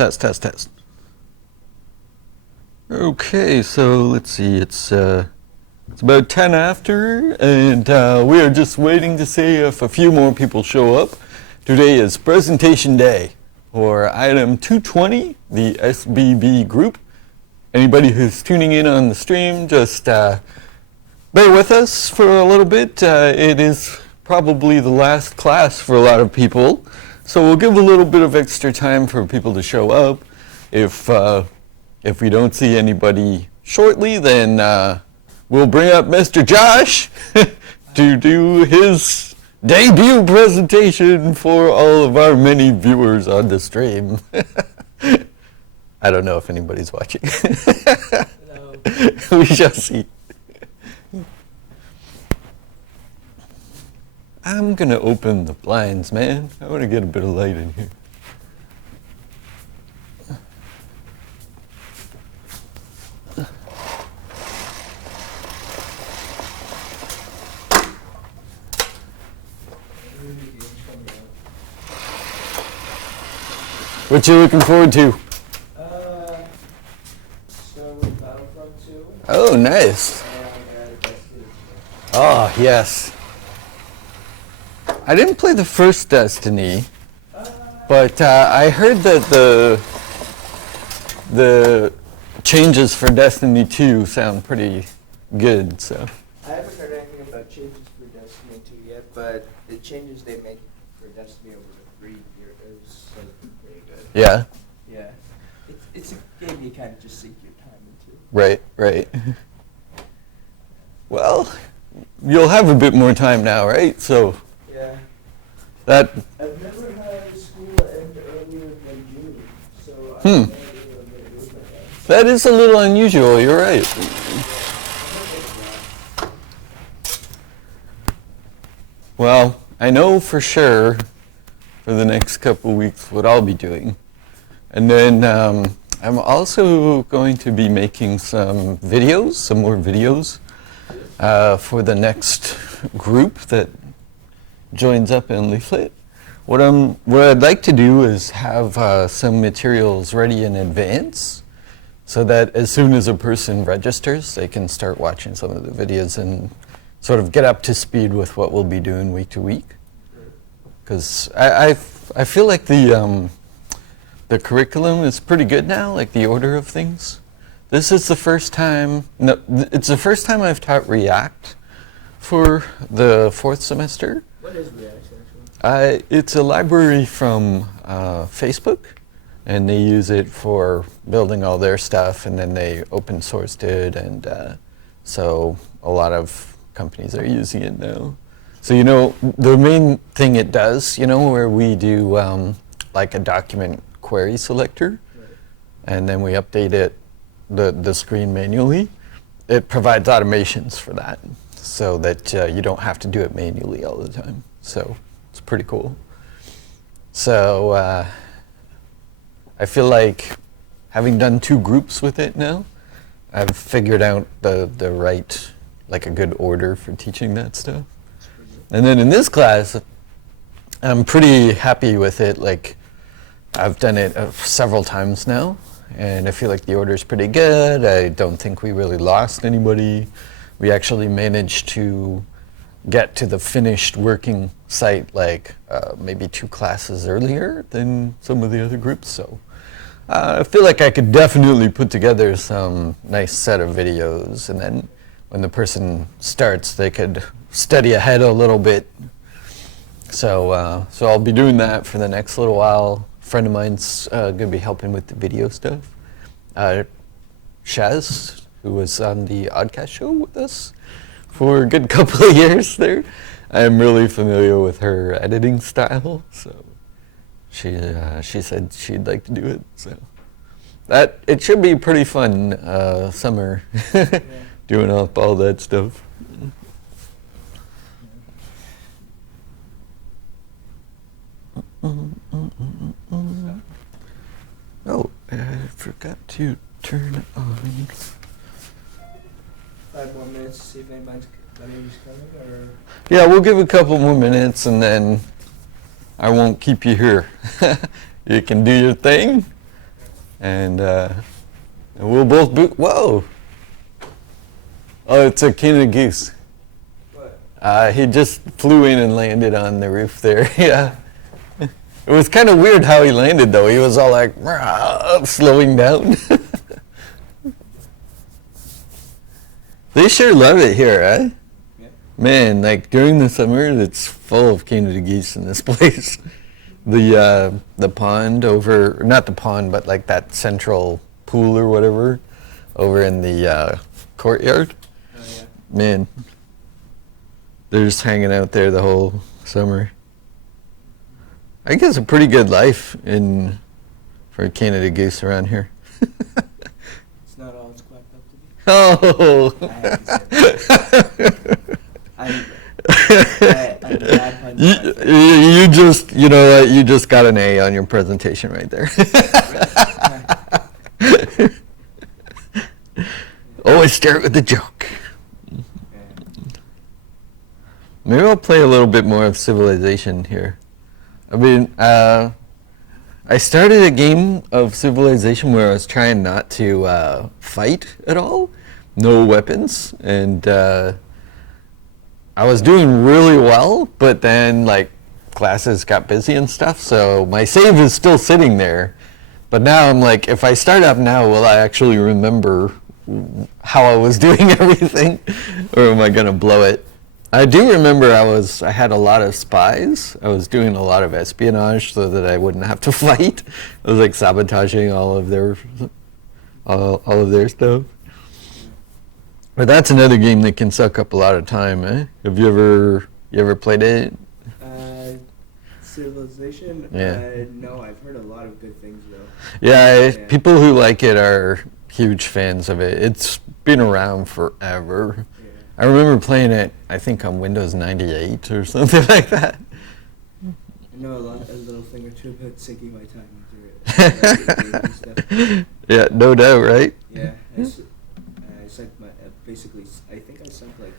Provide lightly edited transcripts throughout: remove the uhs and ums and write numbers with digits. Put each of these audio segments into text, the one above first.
Test, test, test. Okay, so let's see. It's about 10 after, and we are just waiting to see if a few more people show up. Today is presentation day for item 220, the SBB group. Anybody who's tuning in on the stream, just bear with us for a little bit. It is probably the last class for a lot of people, so we'll give a little bit of extra time for people to show up. If we don't see anybody shortly, then we'll bring up Mr. Josh to do his debut presentation for all of our many viewers on the stream. I don't know if anybody's watching. We shall see. I'm going to open the blinds, man. I want to get a bit of light in here. What you looking forward to? Start with Battlefront 2. Oh, nice. Oh, yes. I didn't play the first Destiny, but I heard that the changes for Destiny 2 sound pretty good, so. I haven't heard anything about changes for Destiny 2 yet, but the changes they make for Destiny over the 3 years is pretty good. Yeah? Yeah. It's a game you kind of just sink your time into. Right, right. Well, you'll have a bit more time now, right? So Yeah. that, I've never had school end earlier than June, so I don't know if that is a little unusual, you're right. Well, I know for sure for the next couple weeks what I'll be doing. And then I'm also going to be making some videos, some more videos for the next group that joins up in Leaflet. What I'd like to do is have some materials ready in advance so that as soon as a person registers, they can start watching some of the videos and sort of get up to speed with what we'll be doing week to week. Because I feel like the curriculum is pretty good now, like the order of things. This is the first time, it's the first time I've taught React for the 4th semester. What is React actually? It's a library from Facebook, and they use it for building all their stuff, and then they open sourced it, and so a lot of companies are using it now. So, you know, the main thing it does, you know, where we do like a document query selector, Right. and then we update it, the screen manually, it provides automations for that so that you don't have to do it manually all the time. So it's pretty cool. So I feel like having done 2 groups with it now, I've figured out the right, like a good order for teaching that stuff. And then in this class, I'm pretty happy with it. Like, I've done it several times now, and I feel like the order is pretty good. I don't think we really lost anybody. We actually managed to get to the finished working site like maybe 2 classes earlier than some of the other groups. So I feel like I could definitely put together some nice set of videos, and then when the person starts, they could study ahead a little bit. So I'll be doing that for the next little while. A friend of mine's going to be helping with the video stuff. Shaz, who was on the Oddcast show with us for a good couple of years there. I am really familiar with her editing style, so she said she'd like to do it. So it should be pretty fun summer doing up all that stuff. Oh, I forgot to turn on. 5 more minutes to see if anybody's coming, or? Yeah, we'll give a couple more minutes and then I won't keep you here. You can do your thing and we'll both boot. Whoa! Oh, it's a Canada Goose. What? He just flew in and landed on the roof there. Yeah. It was kind of weird how he landed, though. He was all like, "Rah," slowing down. They sure love it here, eh? Yeah. Man, like during the summer, it's full of Canada geese in this place. The pond over, not the pond, but like that central pool or whatever, over in the courtyard. Oh yeah. Man, they're just hanging out there the whole summer. I guess a pretty good life for a Canada goose around here. It's not all it's cracked up to be. Oh. I'm a bad punch. You just, you know what, you just got an A on your presentation right there. Always start with a joke. Maybe I'll play a little bit more of Civilization here. I mean, I started a game of Civilization where I was trying not to fight at all, no weapons, and I was doing really well, but then like classes got busy and stuff, so my save is still sitting there. But now I'm like, if I start up now, will I actually remember how I was doing everything, or am I gonna blow it? I do remember I had a lot of spies. I was doing a lot of espionage so that I wouldn't have to fight. I was like sabotaging all of their stuff. But that's another game that can suck up a lot of time, eh? Have you ever played it? Civilization? Yeah. No, I've heard a lot of good things though. Yeah, people who like it are huge fans of it. It's been around forever. Yeah. I remember playing it, I think on Windows 98 or something like that. I know a little thing or two about sinking my time into it. And stuff. Yeah, no doubt, right? Yeah, I sunk my basically. I think I sunk like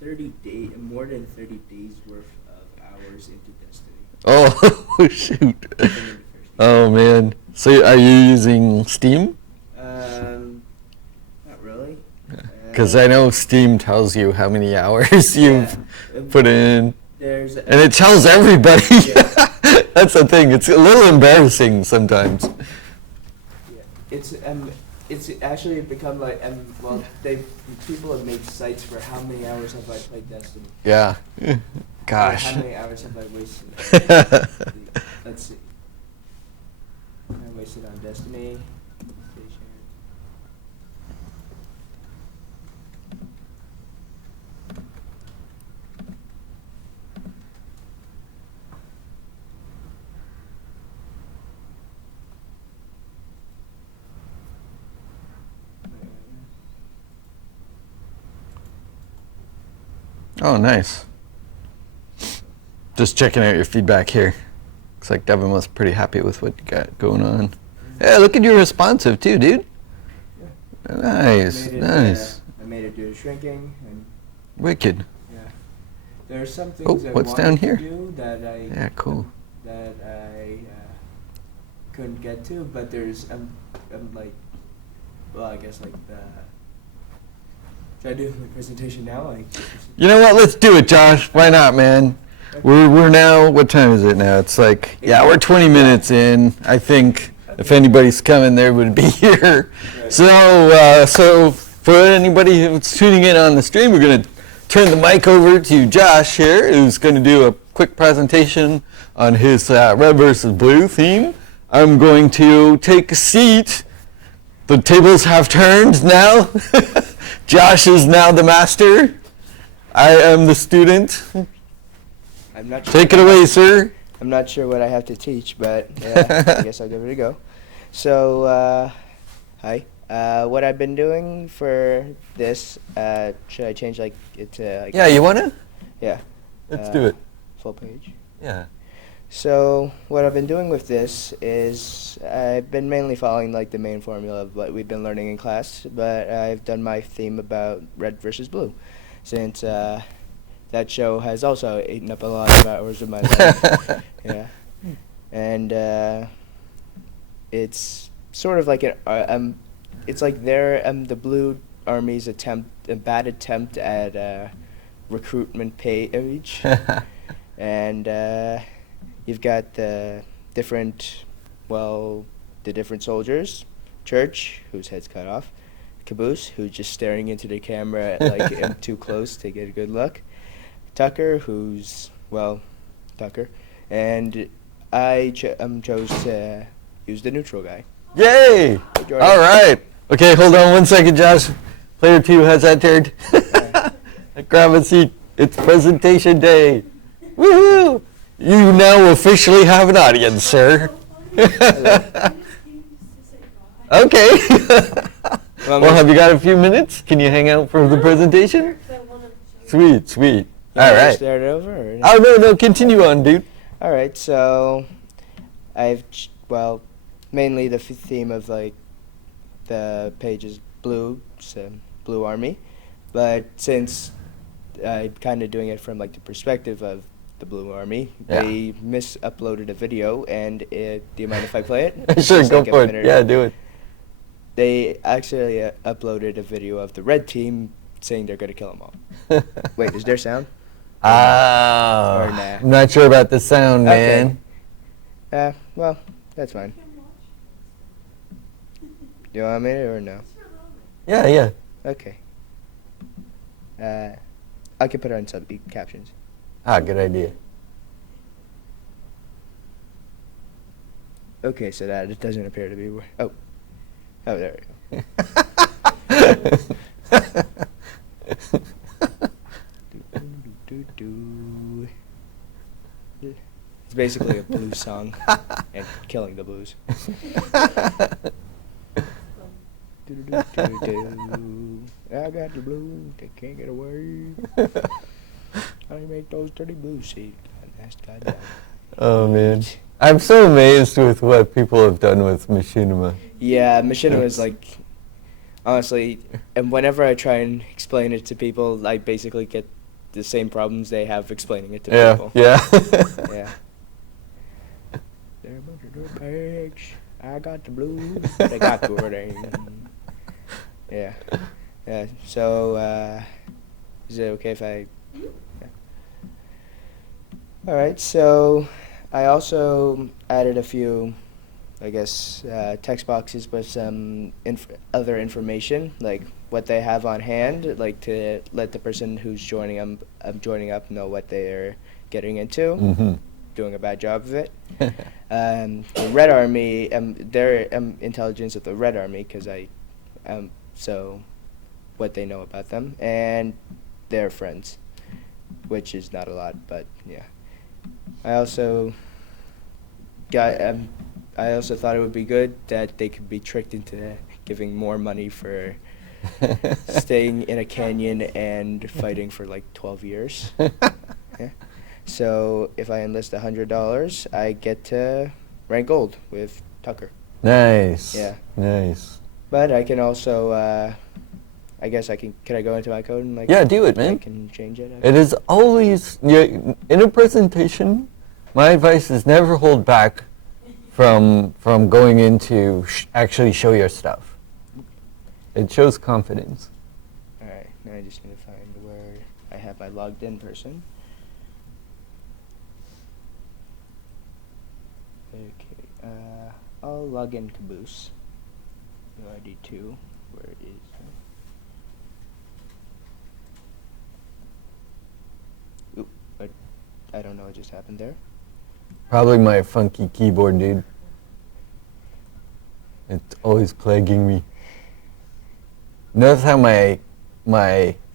30 days, more than 30 days worth of hours into Destiny. Oh, shoot. In the first year. Oh, man. So are you using Steam? Not really. Because I know Steam tells you how many hours you've put in. There's And it tells everybody. Yeah. That's the thing. It's a little embarrassing sometimes. Yeah, it's actually become like well, people have made sites for how many hours have I played Destiny. Yeah. Or Gosh. how many hours have I wasted? Let's see. I wasted on Destiny. Oh, nice. Just checking out your feedback here. Looks like Devin was pretty happy with what you got going on. Yeah, look at you responsive too, dude. Yeah. Nice, nice. I made it do the shrinking and Wicked. yeah. There are some Oh, things I what's wanted down to here? do that I Yeah, cool. couldn't get to, but there's I'm like, well, I guess like the. Should I do my presentation now? Like. You know what? Let's do it, Josh. Why not, man? We're now. What time is it now? It's like we're 20 minutes in. I think if anybody's coming, they would be here. Right. So for anybody who's tuning in on the stream, we're gonna turn the mic over to Josh here, who's going to do a quick presentation on his red versus blue theme. I'm going to take a seat. The tables have turned now. Josh is now the master. I am the student. I'm not. Take it away, sir. I'm not sure what I have to teach, but yeah, I guess I'll give it a go. So, hi. What I've been doing for this, should I change like it to like? Yeah, you wanna? Yeah. Let's do it. Full page. Yeah. So what I've been doing with this is I've been mainly following like the main formula of what we've been learning in class, but I've done my theme about red versus blue, since that show has also eaten up a lot of hours of my life. Yeah, and it's sort of like it's like the Blue Army's a bad attempt at recruitment page, and you've got the different soldiers, Church, whose head's cut off, Caboose, who's just staring into the camera like too close to get a good look, Tucker, who's Tucker, and I chose to use the neutral guy. Yay! Jordan. All right. Okay, hold on 1 second, Josh. Player 2 has entered. Grab a seat. It's presentation day. Woohoo! You now officially have an audience, sir. Okay. Well, have you got a few minutes? Can you hang out for the presentation? Sweet, sweet. All right. Start over? Or? Oh, no, continue on, dude. All right, so mainly the theme of like the page is blue, so Blue Army, but since I'm kind of doing it from like the perspective of the Blue Army, they uploaded a video, and do you mind if I play it? Sure, Just go like a for it. minute. Yeah, do it. They actually uploaded a video of the red team saying they're going to kill them all. Wait, is there sound? Or nah? I'm not sure about the sound, man. Okay. Well, that's fine. Do you want me to or no? Yeah. Okay. I can put it on captions. Good idea. Okay, so that it doesn't appear to be. Oh, there we go. It's basically a blues song and killing the blues. I got the blues, they can't get away. I make those dirty blues see. That's goddamn. Oh man, I'm so amazed with what people have done with Machinima. Yeah, Machinima is like, honestly, and whenever I try and explain it to people, I basically get the same problems they have explaining it to people. Yeah. Yeah. They're a bunch of dirt bags. I got the blues. They got Gordon. Yeah. So, is it okay if I? Yeah. All right. So, I also added a few, I guess, text boxes with some other information, like what they have on hand, like to let the person who's joining up know what they're getting into. Mm-hmm. Doing a bad job of it. The Red Army, their intelligence of the Red Army, because so what they know about them, and their friends, which is not a lot, but yeah. I also thought it would be good that they could be tricked into giving more money for staying in a canyon and fighting for like 12 years. Yeah. So if I enlist $100, I get to rank gold with Tucker. Nice. Yeah. Nice. But I can also, I guess can I go into my code and like? Yeah, do it, man. I can change it. It is always, in a presentation, my advice is never hold back from going into actually show your stuff. It shows confidence. All right, now I just need to find where I have my logged in person. Okay, I'll log in Caboose. UID 2, where is it? Oop, I don't know what just happened there. Probably my funky keyboard, dude. It's always plaguing me. Notice how my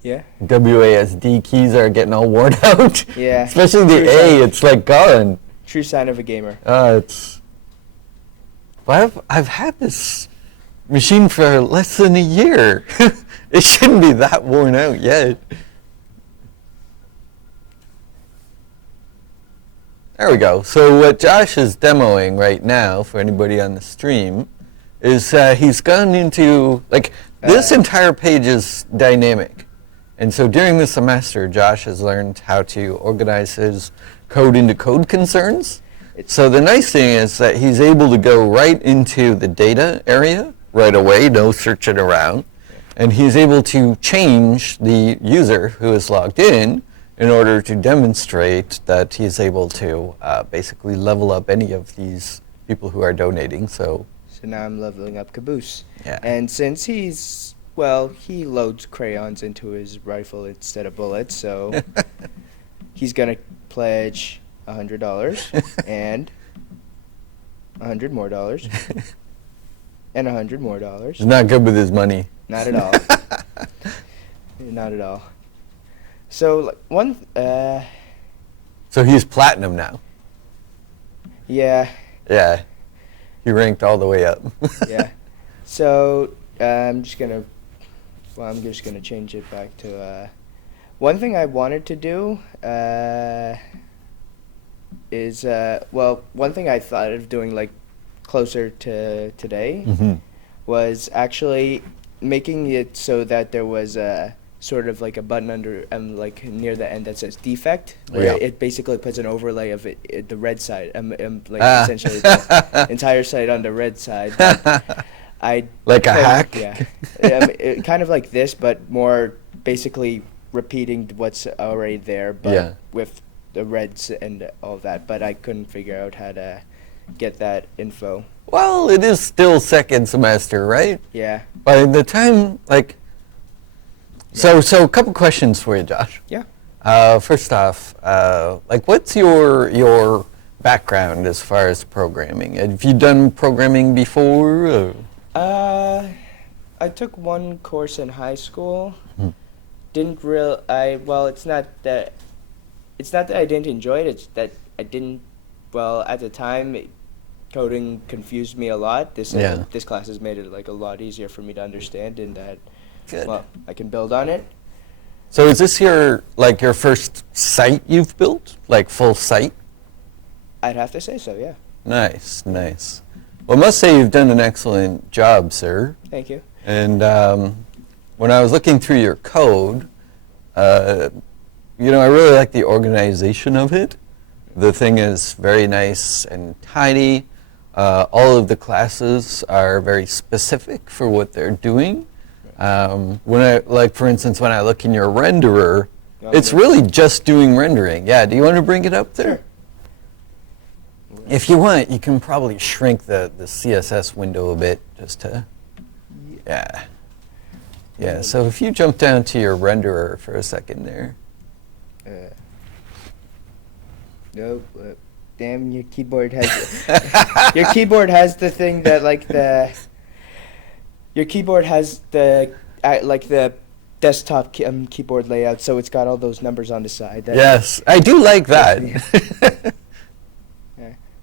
Yeah? WASD keys are getting all worn out? Yeah. Especially the True A, sign. it's like gone. True sign of a gamer. It's. But I've had this machine for less than a year. It shouldn't be that worn out yet. There we go. So what Josh is demoing right now for anybody on the stream is he's gone into, like, this entire page is dynamic. And so during the semester, Josh has learned how to organize his code into code concerns. So the nice thing is that he's able to go right into the data area right away, no searching around. And he's able to change the user who is logged in order to demonstrate that he's able to basically level up any of these people who are donating. So now I'm leveling up Caboose. Yeah. And since he loads crayons into his rifle instead of bullets, so he's going to pledge $100 and $100 more and $100 more. he's not good with his money. Not at all. Not at all. So So he's platinum now. Yeah. Yeah. He ranked all the way up. Yeah. So I'm just gonna change it back to one thing I wanted to do is one thing I thought of doing like closer to today was actually making it so that there was a sort of like a button under like near the end that says defect, where it basically puts an overlay of the red side, like essentially the entire site on the red side. Like a hack? Yeah. Kind of like this, but more basically repeating what's already there, but with the reds and all that. But I couldn't figure out how to get that info. Well, it is still second semester, right? Yeah. By the time, like, so a couple questions for you, Josh. Yeah. First off, like, what's your background as far as programming? Have you done programming before? Or? I took one course in high school. Didn't it's not that I didn't enjoy it. It's that I didn't. Well, at the time, coding confused me a lot. This class has made it like a lot easier for me to understand, and that I can build on it. So is this your first site you've built, like full site? I'd have to say so, yeah. Nice. Well, I must say you've done an excellent job, sir. Thank you. And when I was looking through your code, I really like the organization of it. The thing is very nice and tidy. All of the classes are very specific for what they're doing. For instance, when I look in your renderer, it's really just doing rendering. Yeah, do you want to bring it up there? Sure. If you want, you can probably shrink the CSS window a bit just to, Yeah, so if you jump down to your renderer for a second there. Nope. Damn, your keyboard has the thing that your keyboard has the the desktop keyboard layout, so it's got all those numbers on the side. Yes, I do like that.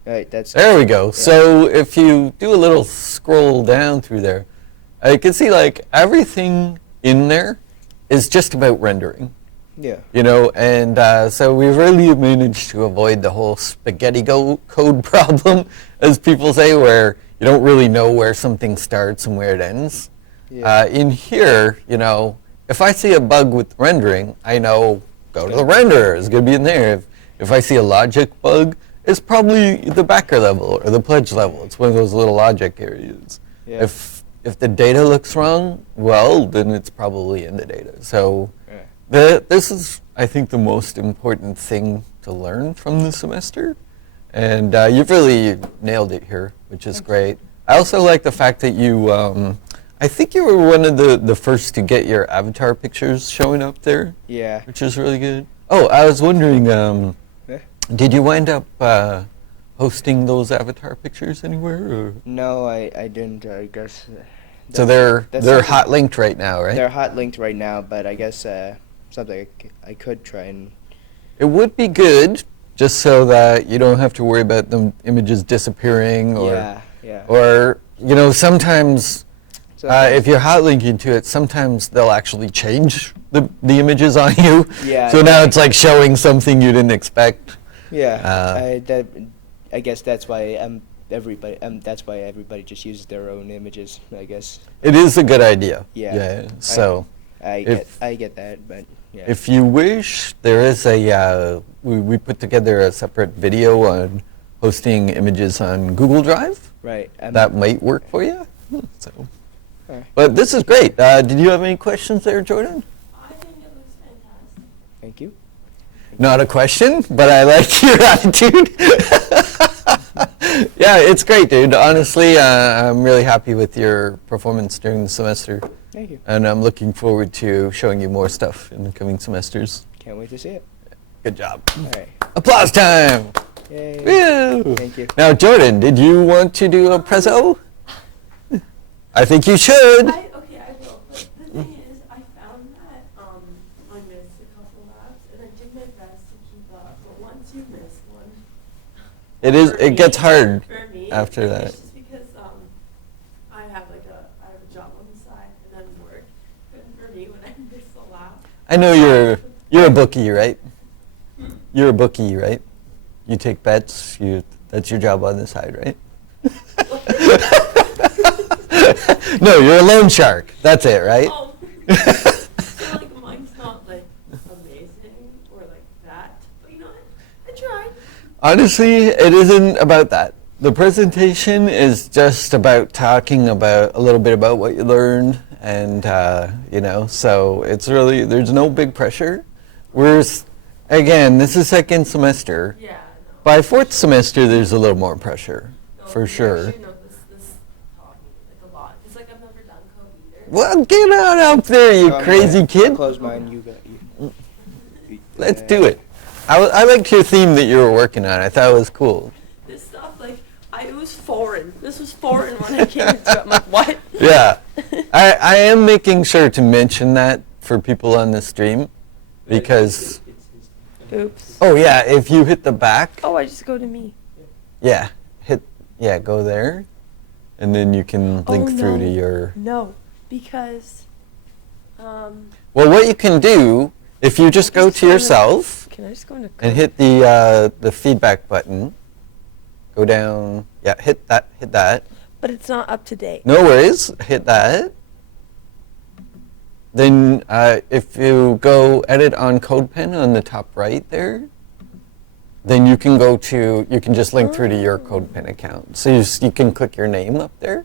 Right, there we go. Yeah. So if you do a little scroll down through there, you can see everything in there is just about rendering. Yeah. And so we really managed to avoid the whole spaghetti code problem, as people say, where you don't really know where something starts and where it ends. Yeah. In here, if I see a bug with rendering, I know go to the renderer. It's going to be in there. If I see a logic bug, it's probably the backer level or the pledge level. It's one of those little logic areas. Yeah. If the data looks wrong, well, then it's probably in the data. So this is, I think, the most important thing to learn from the semester. And you've really nailed it here, which is great. I also like the fact that you, I think you were one of the first to get your avatar pictures showing up there. Yeah. Which is really good. Oh, I was wondering, did you wind up hosting those avatar pictures anywhere? Or? No, I didn't. I guess. So they're hot linked right now, right? They're hot linked right now, but I guess something I could try and. It would be good, just so that you don't have to worry about the images disappearing, or or sometimes. If you're hot linking to it, sometimes they'll actually change the images on you. Yeah. So now it's like showing something you didn't expect. Yeah. I guess that's why that's why everybody just uses their own images, I guess. It is a good idea. Yeah. So I get that, but yeah. If you wish, there is we put together a separate video on hosting images on Google Drive. Right. That might work for you. So, Alright. but this is great. Did you have any questions there, Jordan? I think it looks fantastic. Thank you. Not a question, but I like your attitude. Yeah, it's great, dude. Honestly, I'm really happy with your performance during the semester, Thank you. and I'm looking forward to showing you more stuff in the coming semesters. Can't wait to see it. Good job. All right. Applause time. Yay. Woo. Thank you. Now, Jordan, did you want to do a prezzo? I think you should. Okay, I will. But the thing is, I found that I missed a couple labs, and I did my best to keep up. But once you miss one, for It me- gets hard for me, after like, that. It's just because I have a job on the side and then work. And for me, when I miss a lab, I know you're a bookie, right? You're a bookie, right? You take bets. That's your job on the side, right? No, you're a loan shark. That's it, right? oh, so like mine's not like amazing or like that, but you know what? I tried. Honestly, it isn't about that. The presentation is just about talking about a little bit about what you learned, and so it's really, there's no big pressure. Again, this is second semester. Yeah. No. By fourth semester, there's a little more pressure, No, for you sure. actually know this taught me like a lot. It's like I've never done code either. Well, get out up there, you I'm crazy gonna kid. Close mine. You got you. Let's do it. I liked your theme that you were working on. I thought it was cool. This stuff, like, it was foreign. This was foreign when I came into it. I'm like, what? Yeah. I am making sure to mention that for people on the stream, because, Oops. oh yeah, if you hit the back, Oh, I just go to me. go there, and then you can link Oh, through no. to your, No, because, well, what you can do, if you just go to yourself can I just go into and code? hit the feedback button, go down, hit that. But it's not up to date. No worries, hit that. Then if you go edit on CodePen on the top right there, then you can just link through to your CodePen account. So you can click your name up there,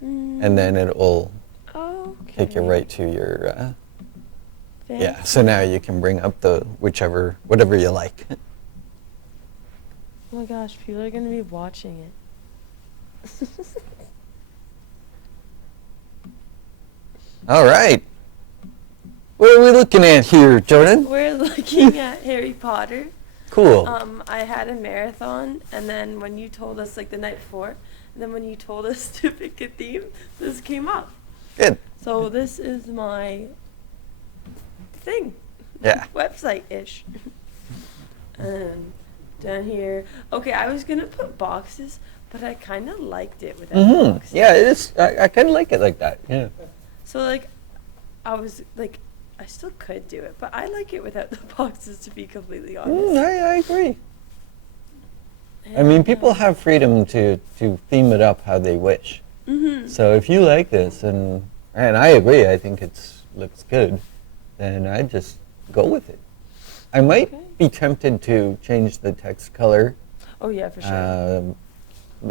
and then it will Okay. take you right to your, Fancy. so now you can bring up whatever you like. Oh my gosh, people are going to be watching it. All right. What are we looking at here, Jordan? We're looking at Harry Potter. Cool. I had a marathon, and then when you told us, like the night before, and then when you told us to pick a theme, this came up. Good. So this is my thing. Yeah. Website-ish. Down here. Okay, I was going to put boxes, but I kind of liked it without boxes. Yeah, it is. I kind of like it like that. Yeah. So, like, I was, like, I still could do it, but I like it without the boxes, to be completely honest. I agree. I mean, people have freedom to theme it up how they wish. Mm-hmm. So if you like this, and I agree, I think looks good, then I'd just go with it. I might Okay. be tempted to change the text color. Oh, yeah, for sure.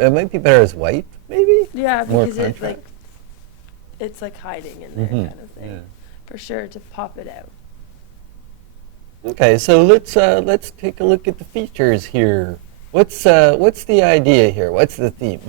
It might be better as white, maybe. Yeah, More because contrast. it's like hiding in there Mhm, kind of thing. yeah. For sure, to pop it out. Okay, so let's take a look at the features here. What's the idea here? What's the theme?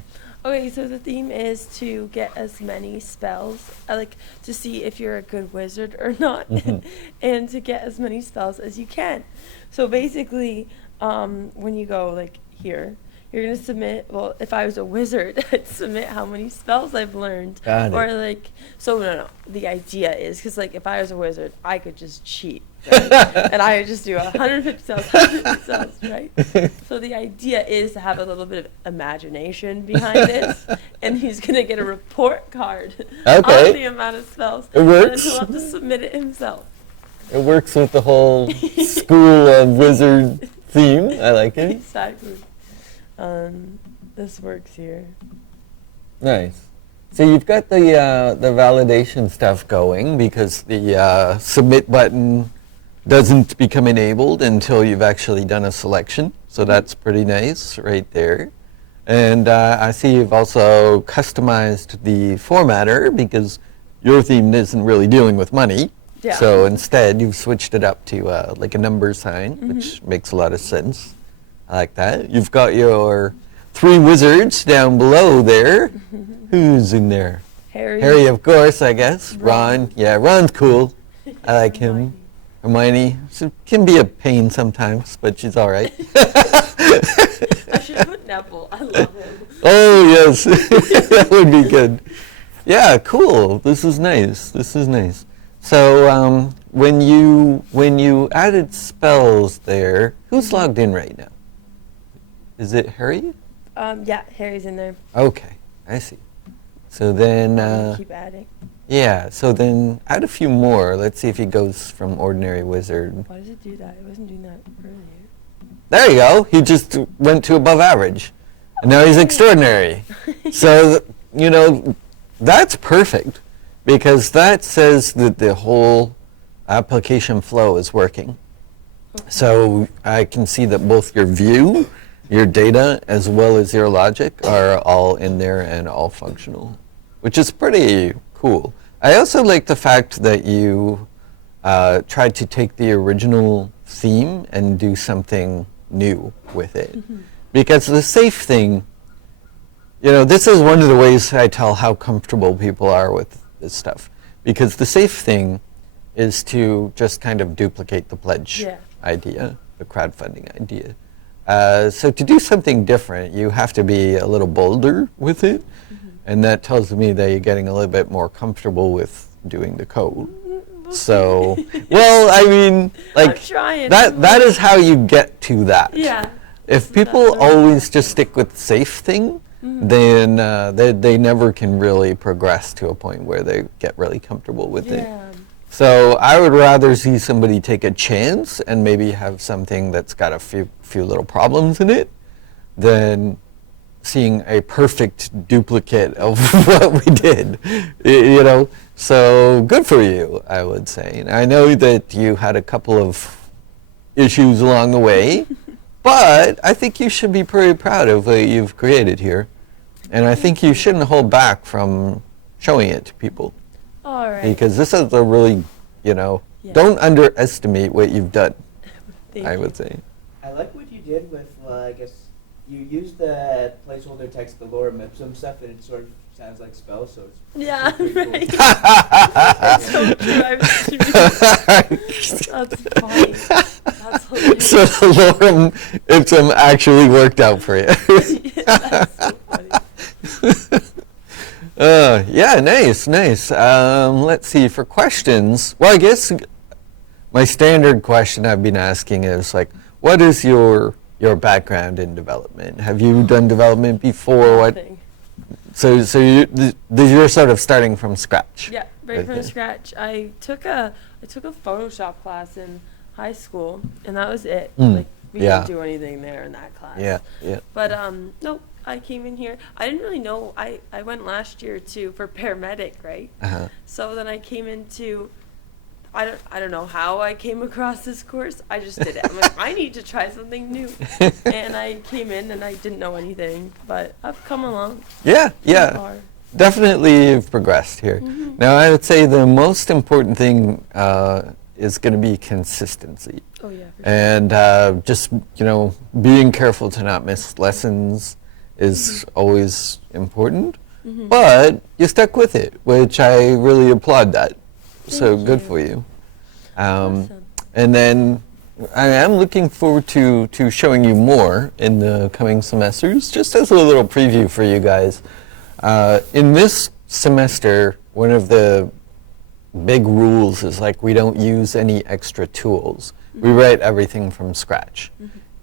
Okay, so the theme is to get as many spells, like to see if you're a good wizard or not, Mhm. and to get as many spells as you can. So basically, when you go like here, you're gonna submit. Well, if I was a wizard, I'd submit how many spells I've learned, Got it. or like. So no. The idea is because like if I was a wizard, I could just cheat, right? And I would just do 150 spells, 150 spells, right? So the idea is to have a little bit of imagination behind this, and he's gonna get a report card Okay. on the amount of spells. It And works. then he'll have to submit it himself. It works with the whole school of wizard theme. I like it. Exactly. This works here. Nice. So you've got the validation stuff going because the submit button doesn't become enabled until you've actually done a selection. So that's pretty nice right there. And I see you've also customized the formatter because your theme isn't really dealing with money. Yeah. So instead, you've switched it up to like a number sign, which makes a lot of sense. I like that. You've got your 3 wizards down below there. Who's in there? Harry. Harry, of course, I guess. Ron. Ron. Yeah, Ron's cool. I like him. Hermione. She can be a pain sometimes, but she's all right. I should have put Neville. I love him. Oh, yes. That would be good. Yeah, cool. This is nice. This is nice. So when you added spells there, who's logged in right now? Is it Harry? Yeah, Harry's in there. Okay, I see. So then, Keep adding. yeah, so then add a few more. Let's see if he goes from ordinary wizard. Why does it do that? It wasn't doing that earlier. There you go. He just went to above average. And now he's extraordinary. So, you know, that's perfect because that says that the whole application flow is working. So I can see that both your view, your data, as well as your logic are all in there and all functional, which is pretty cool. I also like the fact that you tried to take the original theme and do something new with it. Because the safe thing, you know, this is one of the ways I tell how comfortable people are with this stuff. Because the safe thing is to just kind of duplicate the pledge idea, the crowdfunding idea. So to do something different, you have to be a little bolder with it. And that tells me that you're getting a little bit more comfortable with doing the code. So, well, I mean, like, I'm trying. that is how you get to that. Yeah. If people always just stick with the safe thing, then they never can really progress to a point where they get really comfortable with it. Yeah. So I would rather see somebody take a chance and maybe have something that's got a few little problems in it than seeing a perfect duplicate of what we did, you know. So good for you, I would say. And I know that you had a couple of issues along the way, but I think you should be pretty proud of what you've created here. And I think you shouldn't hold back from showing it to people. All right. Because this is a really, you know, Yeah. don't underestimate what you've done, Thank I you. would say. I like what you did with, I guess, you used the placeholder text, the lorem ipsum stuff, and it sort of sounds like spells, so it's Yeah, pretty cool. right. That's so true. That's funny. That's hilarious. So the lorem ipsum actually worked out for you. That's so funny. Yeah, nice. Let's see, for questions, well, I guess my standard question I've been asking is like, what is your background in development? Have you done development before? What? Thing. So you're sort of starting from scratch. Yeah, right from Okay. scratch. I took a Photoshop class in high school, and that was it. Mm, Like we yeah. didn't do anything there in that class. Yeah. But nope. I came in here. I didn't really know. I went last year too for paramedic, right? Uh-huh. So then I came into. I don't know how I came across this course. I just did it. I'm like, I need to try something new. And I came in and I didn't know anything, but I've come along. Yeah. so far. Definitely you've progressed here. Now, I would say the most important thing is going to be consistency. Oh yeah. For sure. And just, you know, being careful to not miss lessons is always important. But you stuck with it, which I really applaud that. So Thank good you. for you. Awesome. And then I am looking forward to showing you more in the coming semesters, just as a little preview for you guys. In this semester, one of the big rules is like we don't use any extra tools. We write everything from scratch.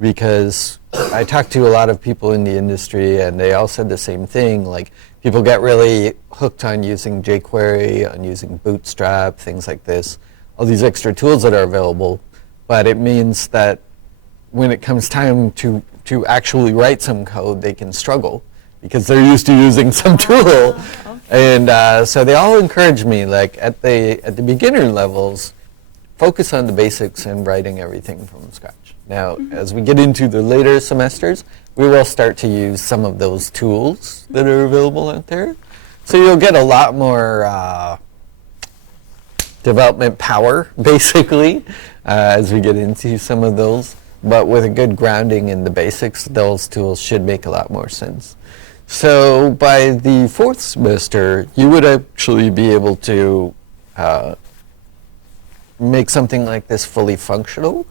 Because I talked to a lot of people in the industry and they all said the same thing, like people get really hooked on using jQuery, on using Bootstrap, things like this, all these extra tools that are available, but it means that when it comes time to actually write some code, they can struggle because they're used to using some tool. Okay. And so they all encourage me, like at the beginner levels, focus on the basics and writing everything from scratch. Now, as we get into the later semesters, we will start to use some of those tools that are available out there. So you'll get a lot more development power, basically, as we get into some of those. But with a good grounding in the basics, those tools should make a lot more sense. So by the fourth semester, you would actually be able to make something like this fully functional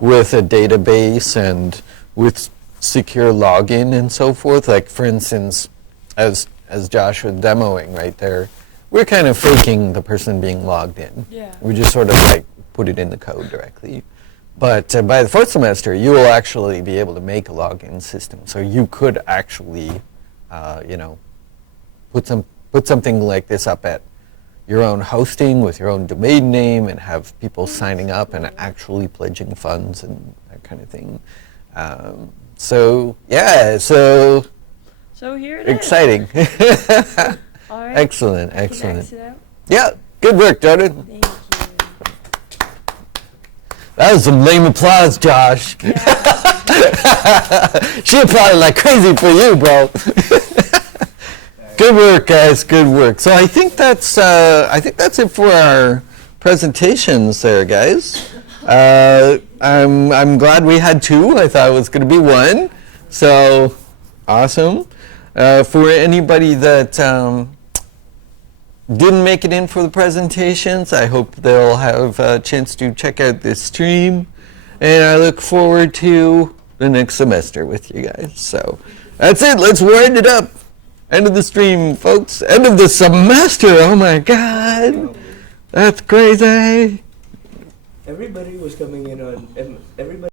with a database and with secure login and so forth. Like, for instance, as Josh was demoing right there, we're kind of faking the person being logged in. Yeah. We just sort of like put it in the code directly. But by the fourth semester, you will actually be able to make a login system. So you could actually, put something like this up at your own hosting with your own domain name and have people signing up and actually pledging funds and that kind of thing. So here it is. exciting. All right. Excellent, I can excellent. exit out. Yeah, good work, Jordan. Thank you. That was some lame applause, Josh. Yeah. She applauded like crazy for you, bro. Good work, guys. Good work. So I think that's it for our presentations, there, guys. I'm glad we had two. I thought it was going to be one. So awesome. For anybody that didn't make it in for the presentations, I hope they'll have a chance to check out this stream, and I look forward to the next semester with you guys. So that's it. Let's wind it up. End of the stream, folks. End of the semester. Oh my God, that's crazy. Everybody was coming in on everybody.